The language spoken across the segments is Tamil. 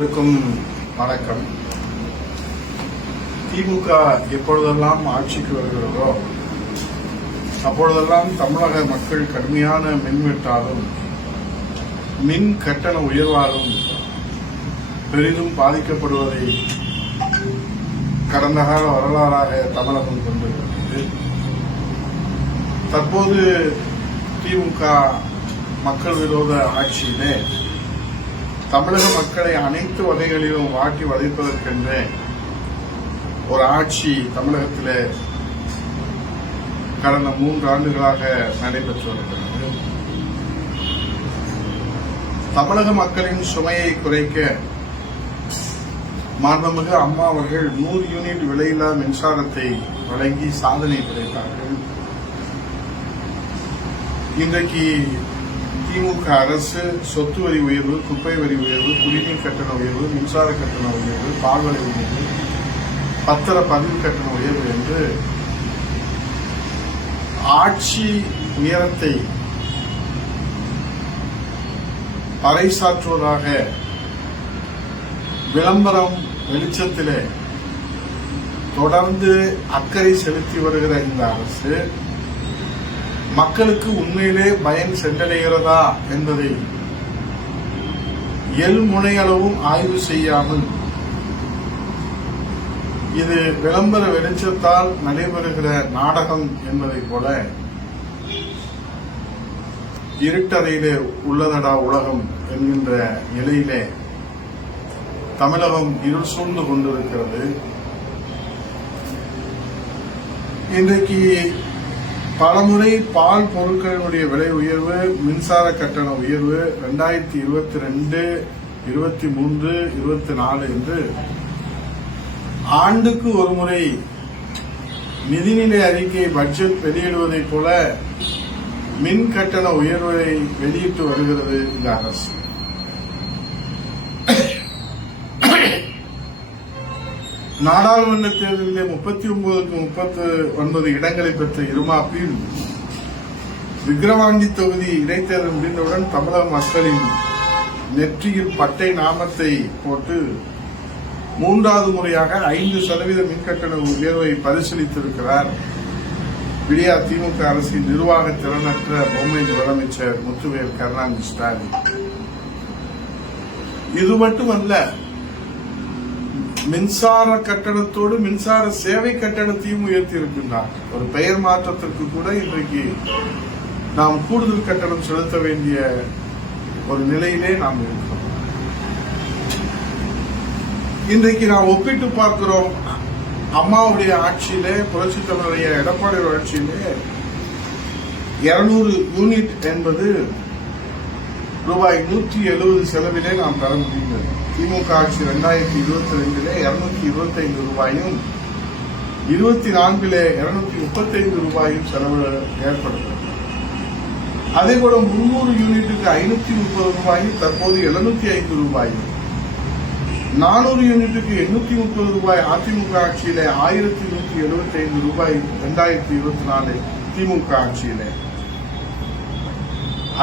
வணக்கம். திமுக எப்பொழுதெல்லாம் ஆட்சிக்கு வருகிறதோ அப்பொழுதெல்லாம் தமிழக மக்கள் கடுமையான மின்வெட்டாலும் மின் கட்டண உயர்வாலும் பெரிதும் பாதிக்கப்படுவதை கடந்த கால வரலாறாக தமிழகம் கொண்டிருக்கிறது. தற்போது திமுக மக்கள் விரோத ஆட்சியிலே தமிழக மக்களை அனைத்து வகைகளிலும் வாட்டி வதைப்பதற்கென்றே ஒரு ஆட்சி தமிழகத்தில் கடந்த 3 ஆண்டுகளாக நடைபெற்று வருகிறது. தமிழக மக்களின் சுமையை குறைக்க மாண்புமிகு அம்மா அவர்கள் 100 யூனிட் விலையில்லா மின்சாரத்தை வழங்கி சாதனை படைத்தார்கள். இன்றைக்கு திமுக அரசு சொத்து வரி உயர்வு, குப்பை வரி உயர்வு, குடிநீர் கட்டண உயர்வு, மின்சார கட்டண உயர்வு, பால்வரை உயர்வு, பத்திர பதிவு கட்டண உயர்வு என்று ஆட்சி உயரத்தை பறைசாற்றுவதாக விளம்பரம் வெளிச்சத்திலே தொடர்ந்து அக்கறை செலுத்தி வருகிற இந்த அரசு மக்களுக்கு உண்மையிலே பயன் சென்றடைகிறதா என்பதை எல்முனையளவும் ஆய்வு செய்யாமல் இது விளம்பர வெளிச்சத்தால் நடைபெறுகிற நாடகம் என்பதை போல இருட்டறையிலே உள்ளதடா உலகம் என்கின்ற நிலையிலே தமிழகம் இருள் சூழ்ந்து கொண்டிருக்கிறது. இன்றைக்கு பலமுறை பால் பொருட்களினுடைய விலை உயர்வு, மின்சார கட்டண உயர்வு 2022, 23, 24 என்று ஆண்டுக்கு ஒரு முறை நிதிநிலை அறிக்கை பட்ஜெட் வெளியிடுவதைப் போல மின் கட்டண உயர்வை வெளியிட்டு வருகிறது இந்த அரசு. நாடாளுமன்ற தேர்தலிலே 39க்கு 39 இடங்களை பெற்ற இருமாப்பில் விக்கிரவாண்டி தொகுதி இடைத்தேர்தல் முடிந்தவுடன் தமிழக மக்களின் நெற்றியில் பட்டை நாமத்தை போட்டு 3வது முறையாக 5% மின்கட்டண உயர்வை பரிசீலித்திருக்கிறார் விடியா திமுக அரசின் நிர்வாக திறனற்ற பொம்மை முதலமைச்சர் முத்துவேல் கருணாநிதி ஸ்டாலின். இது மட்டுமல்ல, மின்சார கட்டணத்தோடு மின்சார சேவை கட்டணத்தையும் உயர்த்தி இருக்கின்றார். ஒரு பெயர் மாற்றத்திற்கு கூட இன்றைக்கு நாம் கூடுதல் கட்டணம் செலுத்த வேண்டிய ஒரு நிலையிலே நாம் இருக்கிறோம். இன்றைக்கு நாம் ஒப்பிட்டு பார்க்கிறோம். அம்மாவுடைய ஆட்சியிலே, புரட்சி தலைவருடைய எடப்பாடி ஆட்சியிலே 200 யூனிட் என்பது ரூபாய் 170 செலவிலே நாம் பெற முடிந்தது. திமுக ஆட்சி 2022 225 ரூபாயும் 24 235 ரூபாயும் செலவு ஏற்படுகிறது. அதேபோல 300 யூனிட்டுக்கு 530 ரூபாயும் தற்போது 705 ரூபாயும், 400 யூனிட்டுக்கு 830 ரூபாய் அதிமுக ஆட்சியிலே 1175 ரூபாய் 2024 திமுக ஆட்சியிலே,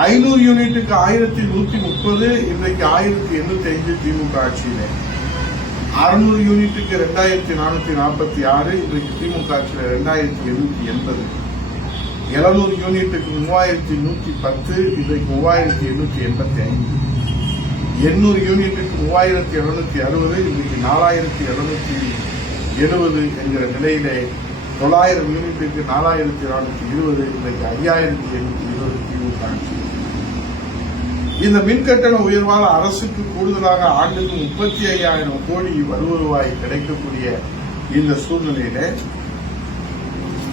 500 யூனிட்டுக்கு 1130 இன்றைக்கு 1805 திமுக ஆட்சியிலே, 600 யூனிட்டுக்கு 2446 இன்றைக்கு திமுக ஆட்சியில 2880, 700 யூனிட்டுக்கு 3110 இன்றைக்கு 3885, 800 யூனிட்டுக்கு 3760 இன்றைக்கு 4770 என்கிற நிலையிலே 900 யூனிட்டுக்கு 4420 இன்றைக்கு 5820 திமுக ஆட்சி. இந்த மின்கட்டண உயர்வால் அரசுக்கு கூடுதலாக ஆண்டுக்கு 35,000 கோடி வருவாய் கிடைக்கக்கூடிய இந்த சூழ்நிலையிலே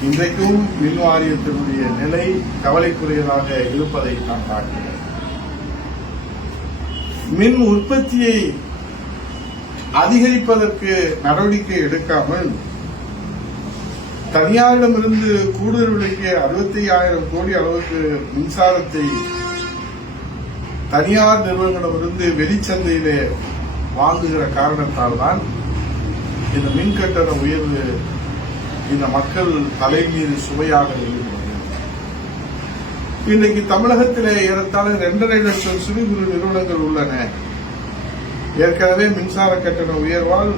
இன்றைக்கும் மின் வாரியத்தினுடைய நிலை கவலைக்குரியதாக இருப்பதை நாம் பார்க்கிறோம். மின் உற்பத்தியை அதிகரிப்பதற்கு நடவடிக்கை எடுக்காமல் தனியாரிடமிருந்து கூடுதல் விலைக்கு 65,000 கோடி அளவுக்கு மின்சாரத்தை தனியார் நிறுவனங்களிடமிருந்து வெளிச்சந்தையிலே வாங்குகிற காரணத்தால் தான் இந்த மின்கட்டண உயர்வு இந்த மக்கள் தலை மீது சுவையாக இருக்கிறது. இன்றைக்கு தமிழகத்திலே ஏறத்தாழ 2.5 லட்சம் சிறு குறு நிறுவனங்கள் உள்ளன. ஏற்கனவே மின்சார கட்டண உயர்வால்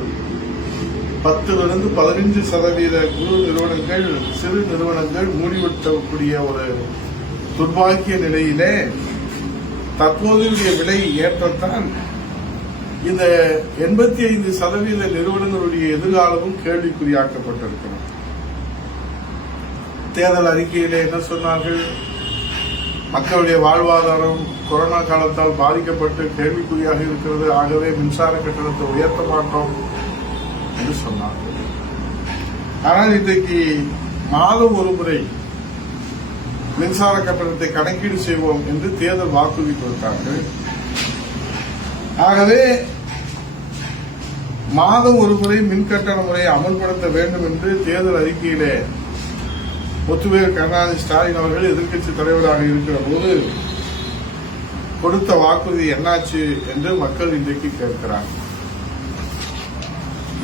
10 to 15% குறு நிறுவனங்கள், சிறு நிறுவனங்கள் மூடிவிட்டக்கூடிய ஒரு துர்பாக்கிய நிலையிலே தற்போதைய விலை ஏற்றத்தான் இந்த 85% நிறுவனங்களுடைய எதிர்காலமும் கேள்விக்குறியாக்கப்பட்டிருக்கிறது. தேர்தல் அறிக்கையிலே என்ன சொன்னார்கள்? மக்களுடைய வாழ்வாதாரம் கொரோனா காலத்தால் பாதிக்கப்பட்டு கேள்விக்குறியாக இருக்கிறது, ஆகவே மின்சார கட்டணத்தை உயர்த்த மாட்டோம் என்று சொன்னார்கள். ஆனால் இன்றைக்கு மாதம் ஒரு முறை மின்சார கட்டணத்தை கணக்கீடு செய்வோம் என்று தேர்தல் வாக்குறுதி கொடுத்தார்கள். ஆகவே மாதம் ஒரு முறை மின் கட்டண முறையை அமல்படுத்த வேண்டும் என்று தேர்தல் அறிக்கையிலே முத்துவேல் கருணாநிதி ஸ்டாலின் அவர்கள் எதிர்க்கட்சி தலைவராக இருக்கிற போது கொடுத்த வாக்குறுதி என்னாச்சு என்று மக்கள் இன்றைக்கு கேட்கிறார்.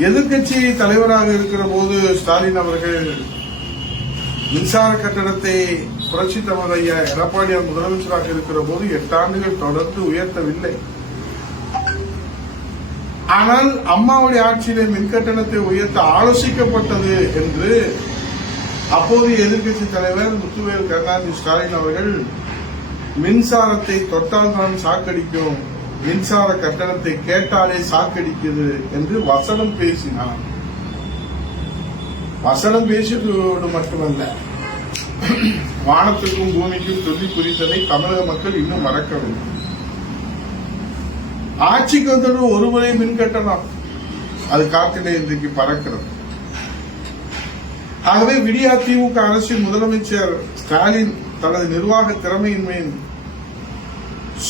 எதிர்க்கட்சி தலைவராக இருக்கிற போது ஸ்டாலின் அவர்கள் மின்சார கட்டணத்தை புரட்சி தமிழர் ஐயா எடப்பாடியார் முதலமைச்சராக இருக்கிற போது 8 ஆண்டுகள் தொடர்ந்து உயர்த்தவில்லை. ஆனால் அம்மாவுடைய ஆட்சியிலே மின் கட்டணத்தை உயர்த்த ஆலோசிக்கப்பட்டது என்று அப்போதைய எதிர்க்கட்சி தலைவர் முத்துவேல் கருணாநிதி ஸ்டாலின் அவர்கள் மின்சாரத்தை தொட்டால் தான் சாக்கடிக்கும், மின்சார கட்டணத்தை கேட்டாலே சாக்கடிக்குது என்று வசனம் பேசினார். வசனம் பேசியதோடு மட்டுமல்ல, வானத்துக்கும் பூமிக்கும் சொல்லி குறித்ததை தமிழக மக்கள் இன்னும் மறக்கவில்லை. ஆட்சிக்கு வந்ததும் ஒருமுறை மின் கட்டணம் அது காற்றிலே இன்றைக்கு பறக்கிறது. ஆகவே விடியா திமுக அரசின் முதலமைச்சர் ஸ்டாலின் தனது நிர்வாக திறமையின்மையின்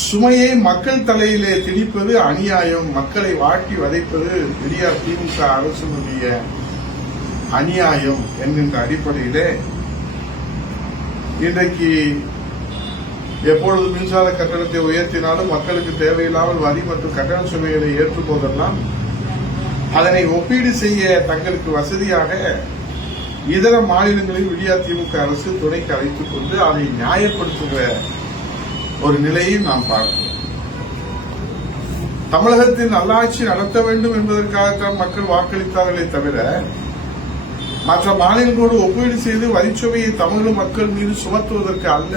சுமையை மக்கள் தலையிலே திணிப்பது அநியாயம், மக்களை வாட்டி வதைப்பது விடியா திமுக அரசினுடைய அநியாயம் என்கின்ற அடிப்படையிலே இன்றைக்கு எப்பொழுது மின்சார கட்டணத்தை உயர்த்தினாலும் மக்களுக்கு தேவையில்லாமல் வரி மற்றும் கட்டண சுமைகளை ஏற்றும் போதெல்லாம் அதனை ஒப்பீடு செய்ய தங்களுக்கு வசதியாக இதர மாநிலங்களில் விடியா திமுக அரசு துணைக்கு அழைத்துக் கொண்டு அதை நியாயப்படுத்துகிற ஒரு நிலையை நாம் பார்க்கிறோம். தமிழகத்தில் நல்லாட்சி நடத்த வேண்டும் என்பதற்காகத்தான் மக்கள் வாக்களித்தார்களே தவிர மற்ற மாநிலங்களோடு ஒப்பீடு செய்து வரிச்சுமையை தமிழக மக்கள் மீது சுமத்துவதற்கு அல்ல,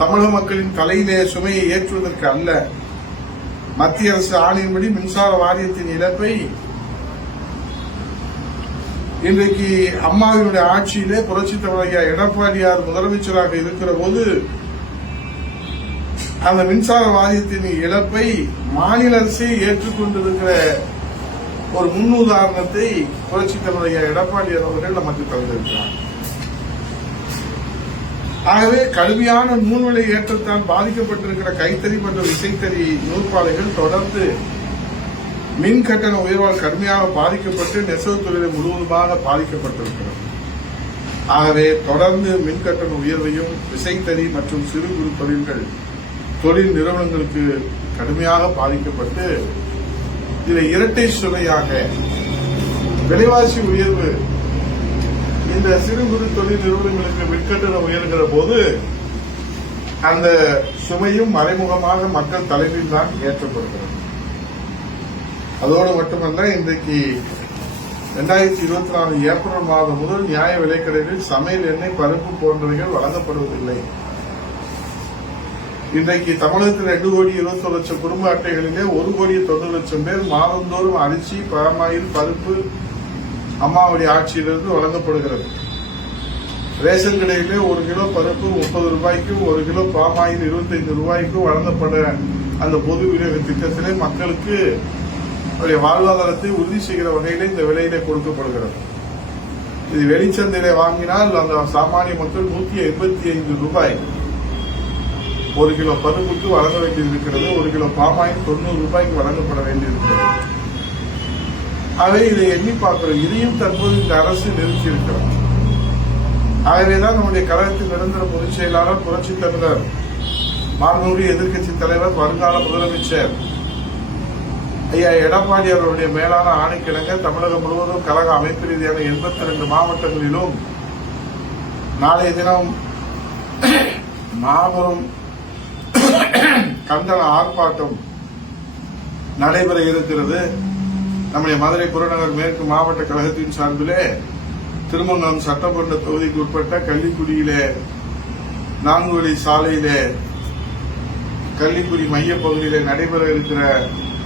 தமிழக மக்களின் தலையிலே சுமையை ஏற்றுவதற்கு அல்ல. மத்திய அரசு ஆணையின்படி மின்சார வாரியத்தின் இழப்பை இன்றைக்கு அம்மாவினுடைய ஆட்சியிலே புரட்சி தமிழர் எடப்பாடியார் முதலமைச்சராக இருக்கிற போது அந்த மின்சார வாரியத்தின் இழப்பை மாநில அரசே ஏற்றுக்கொண்டிருக்கிற ஒரு முன்னுதாரணத்தை புரட்சி தமிழர் எடப்பாடியார் அவர்கள் நமக்கு தந்திருக்கிறார். ஆகவே கடுமையான நூல் விலை ஏற்றத்தால் பாதிக்கப்பட்டிருக்கிற கைத்தறி மற்றும் விசைத்தறி நூற்பாலைகள் தொடர்ந்து மின் கட்டண உயர்வால் கடுமையாக பாதிக்கப்பட்டு நெசவு தொழிலை முழுவதுமாக பாதிக்கப்பட்டிருக்கிறது. ஆகவே தொடர்ந்து மின் கட்டண உயர்வையும் விசைத்தறி மற்றும் சிறு குறு தொழில் நிறுவனங்களுக்கு கடுமையாக பாதிக்கப்பட்டு இதில் இரட்டை சுமையாக விலைவாசி உயர்வு இந்த சிறு குறு தொழில் நிறுவனங்களுக்கு மின்கட்டணம் உயர்கிற போது அந்த சுமையும் மறைமுகமாக மக்கள் தலைமையில் தான் ஏற்றப்படுகிறது. அதோடு மட்டுமல்ல, இன்றைக்கு 2024 ஏப்ரல் மாதம் முதல் நியாய விலைக்கடைகளில் சமையல் எண்ணெய், பருப்பு போன்றவைகள் வழங்கப்படுவதில்லை. இன்றைக்கு தமிழகத்தில் 2,21,00,000 குடும்ப அட்டைகளிலே 1,90,00,000 பேர் மாதந்தோறும் அரிசி, பாமாயில், பருப்பு அம்மாவுடைய ஆட்சியிலிருந்து வழங்கப்படுகிறது. ரேஷன் கடையிலே 1 கிலோ பருப்பு 30 ரூபாய்க்கும் 1 கிலோ பாமாயில் 25 ரூபாய்க்கும் வழங்கப்பட அந்த பொது விநியோக திட்டத்திலே மக்களுக்கு வாழ்வாதாரத்தை உறுதி செய்கிற வகையிலே இந்த விலையிலே கொடுக்கப்படுகிறது. இது வெளிச்சந்தையிலே வாங்கினால் அந்த சாமானிய மக்கள் 185 ரூபாய் 1 கிலோ பருப்புக்கு வழங்க வேண்டியிருக்கிறது. 1 கிலோ பாமாயில் 90 ரூபாய்க்கு வழங்கப்பட வேண்டியிருக்கிறது. ஆகவே இதை எண்ணி பார்க்கிறோம். இதையும் தற்போது இந்த அரசு நிறுத்தியிருக்கிறது. ஆகவேதான் நம்முடைய கழகத்தின் நிரந்தர பொதுச் செயலாளர் புரட்சி தமிழர் மாண்புமிகு எதிர்க்கட்சி தலைவர் வருங்கால முதலமைச்சர் ஐயா எடப்பாடியார் அவருடைய மேலான ஆணைக்கிணங்க தமிழகம் முழுவதும் கழக அமைப்பு ரீதியான 82 மாவட்டங்களிலும் நாளைய தினம் மாபெரும் கண்டன ஆர்ப்பாட்டம் நடைபெற இருக்கிறது. நம்முடைய மதுரை புறநகர் மேற்கு மாவட்ட கழகத்தின் சார்பிலே திருமங்கலம் சட்டமன்ற தொகுதிக்கு உட்பட்ட கள்ளிக்குடியிலே 4 வழி சாலையிலே கள்ளிக்குடி மைய பகுதியிலே நடைபெற இருக்கிற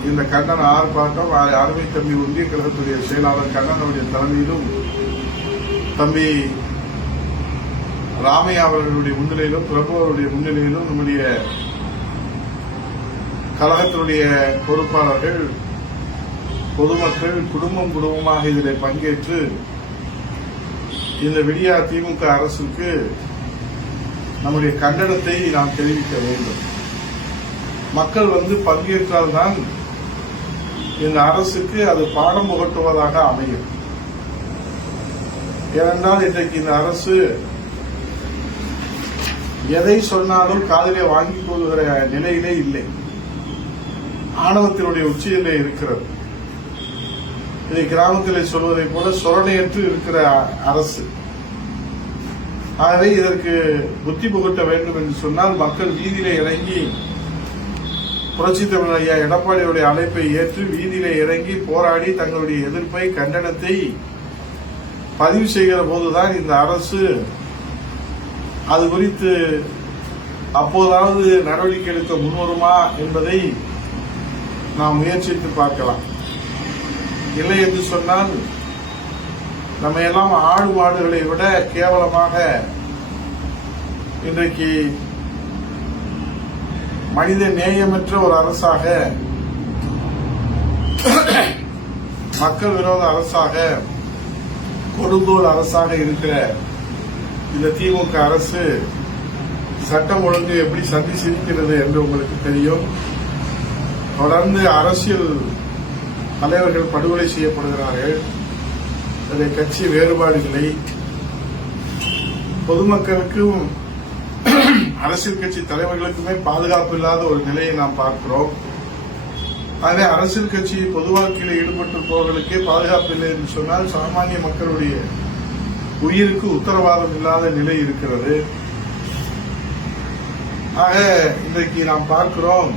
இந்த கண்டன ஆர்ப்பாட்டம் அருமை தம்பி ஒன்றிய கழகத்துடைய செயலாளர் கண்ணனுடைய தலைமையிலும் தம்பி ராமையா அவர்களுடைய முன்னிலையிலும் பிரபு அவருடைய முன்னிலையிலும் நம்முடைய கழகத்தினுடைய பொறுப்பாளர்கள் பொதுமக்கள் குடும்பமாக இதில் பங்கேற்று இந்த விடியா திமுக அரசுக்கு நம்முடைய கண்டனத்தை நாம் தெரிவிக்க வேண்டும். மக்கள் பங்கேற்றால்தான் இந்த அரசுக்கு அது பாடம் புகட்டுவதாக அமையும். ஏனென்றால் இன்றைக்கு இந்த அரசு எதை சொன்னாலும் காதிலே வாங்கிக் கொள்கிற நிலையிலே இல்லை, ஆணவத்தினுடைய உச்சியிலே இருக்கிறது. இதை கிராமத்திலே சொல்வதை போல சொரணையற்று இருக்கிற அரசு. ஆகவே இதற்கு புத்தி புகட்ட வேண்டும் என்று சொன்னால் மக்கள் வீதியிலே இறங்கி புரட்சித் தலைவர் ஐயா எடப்பாடியுடைய அழைப்பை ஏற்று வீதியிலே இறங்கி போராடி தங்களுடைய எதிர்ப்பை கண்டனத்தை பதிவு செய்கிற போதுதான் இந்த அரசு அது குறித்து அப்போதாவது நடவடிக்கை எடுக்க முன்வருமா என்பதை நாம் முயற்சித்து பார்க்கலாம். இல்லை என்று சொன்னால் நம்ம எல்லாம் ஆடு மாடுகளை விட கேவலமாக இன்றைக்கு மனித நேயமற்ற ஒரு அரசாக, மக்கள் விரோத அரசாக, கொடுங்கோல் அரசாக இருக்கிற இந்த திமுக அரசு சட்டம் ஒழுங்கு எப்படி சந்தி சிரிக்கிறது என்று உங்களுக்கு தெரியும். தொடர்ந்து அரசியல் தலைவர்கள் படுகொலை செய்யப்படுகிறார்கள். அதில் கட்சி வேறுபாடுகளை பொதுமக்களுக்கும் அரசியல் கட்சி தலைவர்களுக்குமே பாதுகாப்பு இல்லாத ஒரு நிலையை நாம் பார்க்கிறோம். ஆகவே அரசியல் கட்சி பொது வாழ்க்கையில் ஈடுபட்டிருப்பவர்களுக்கே பாதுகாப்பு இல்லை என்று சொன்னால் சாமானிய மக்களுடைய உயிருக்கு உத்தரவாதம் இல்லாத நிலை இருக்கிறது. ஆக இன்றைக்கு நாம் பார்க்கிறோம்,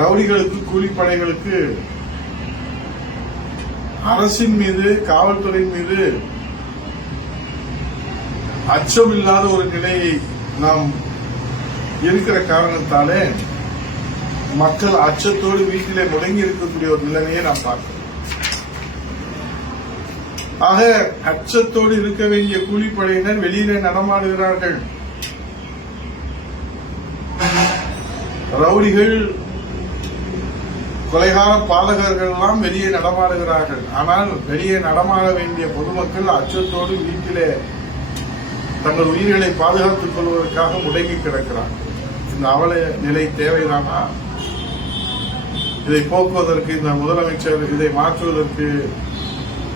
ரவுடிகளுக்கு கூலிப்படைகளுக்கு அரசின் மீது காவல்துறை மீது அச்சமில்லாத ஒரு நிலையை நாம் இருக்கிற காரணத்தாலே மக்கள் அச்சத்தோடு வீட்டிலே முடங்கி இருக்கக்கூடிய ஒரு நிலைமையை நாம் பார்க்கிறோம். ஆக அச்சத்தோடு இருக்க வேண்டிய கூலிப்படையினர் வெளியிலே நடமாடுகிறார்கள். ரவுடிகள் கொலைகார பாதகர்கள் எல்லாம் வெளியே நடமாடுகிறார்கள். ஆனால் வெளியே நடமாட வேண்டிய பொதுமக்கள் அச்சத்தோடு வீட்டிலே தங்கள் உயிர்களை பாதுகாத்துக் கொள்வதற்காக முடங்கி கிடக்கிறார்கள். இந்த அவல நிலை தேவைதானா? இதை போக்குவதற்கு இந்த முதலமைச்சர் இதை மாற்றுவதற்கு,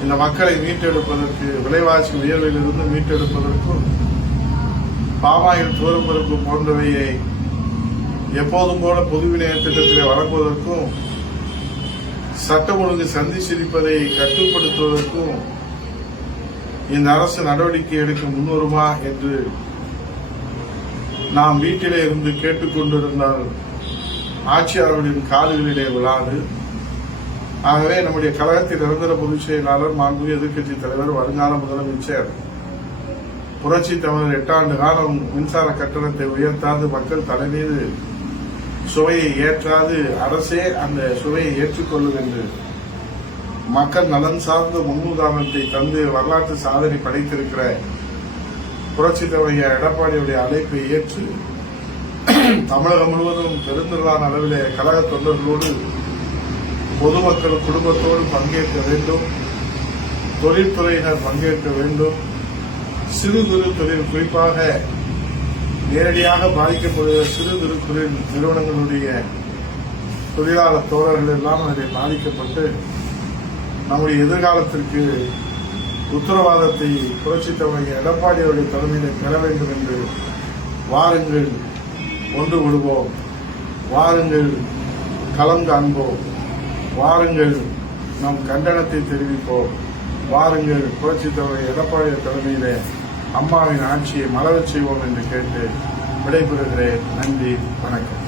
இந்த மக்களை மீட்டெடுப்பதற்கு, விலைவாசி உயர்விலிருந்து மீட்டெடுப்பதற்கும், பாமாயில் தூரப்பருப்பு போன்றவையை எப்போதும் போல பொது விநியோக திட்டத்திலே வழங்குவதற்கும், சட்டம் ஒழுங்கு சந்தி சிரிப்பதை கட்டுப்படுத்துவதற்கும் இந்த அரசு நடவடிக்கை எடுக்க முன்வருமா என்று நாம் வீட்டிலே இருந்து கேட்டுக்கொண்டிருந்தால் ஆட்சியாளர்களின் காதுகளிலே விழாது. ஆகவே நம்முடைய கழகத்தின் நிரந்தர பொதுச் செயலாளர், மாண்புமிகு எதிர்க்கட்சி தலைவர், வருங்கால முதலமைச்சர் புரட்சி தமிழர் 8 ஆண்டு காலம் மின்சார கட்டணத்தை உயர்த்தாது, மக்கள் தலைமீது சுவையை ஏற்றாது, அரசே அந்த சுவையை ஏற்றுக்கொள்ளும் என்று மக்கள் நலன் சார்ந்த முன்னுதாரணத்தை தந்து வரலாற்று சாதனை படைத்திருக்கிற புரட்சி தலைவர் எடப்பாடியுடைய அழைப்பை ஏற்று தமிழகம் முழுவதும் பெருந்திரளான அளவிலே கழக தொண்டர்களோடு பொதுமக்கள் குடும்பத்தோடு பங்கேற்க வேண்டும், தொழில்துறையினர் பங்கேற்க வேண்டும். சிறு குறு தொழில், குறிப்பாக நேரடியாக பாதிக்கப்படுகிற சிறு குறு தொழில் நிறுவனங்களுடைய தொழிலாளர் தோழர்கள் எல்லாம் அதில் பாதிக்கப்பட்டு நம்முடைய எதிர்காலத்திற்கு உத்தரவாதத்தை புரட்சித் தலைவர் எடப்பாடி அவருடைய தலைமையில் பெற வேண்டும் என்று வாருங்கள், ஒன்று விடுவோம், வாருங்கள், களம் காண்போம், வாருங்கள், நம் கண்டனத்தை தெரிவிப்போம், வாருங்கள், புரட்சித் தலைவர் எடப்பாடி தலைமையிலே அம்மாவின் ஆட்சியை மலரச் செய்வோம் என்று கேட்டு விடைபெறுகிறேன். நன்றி, வணக்கம்.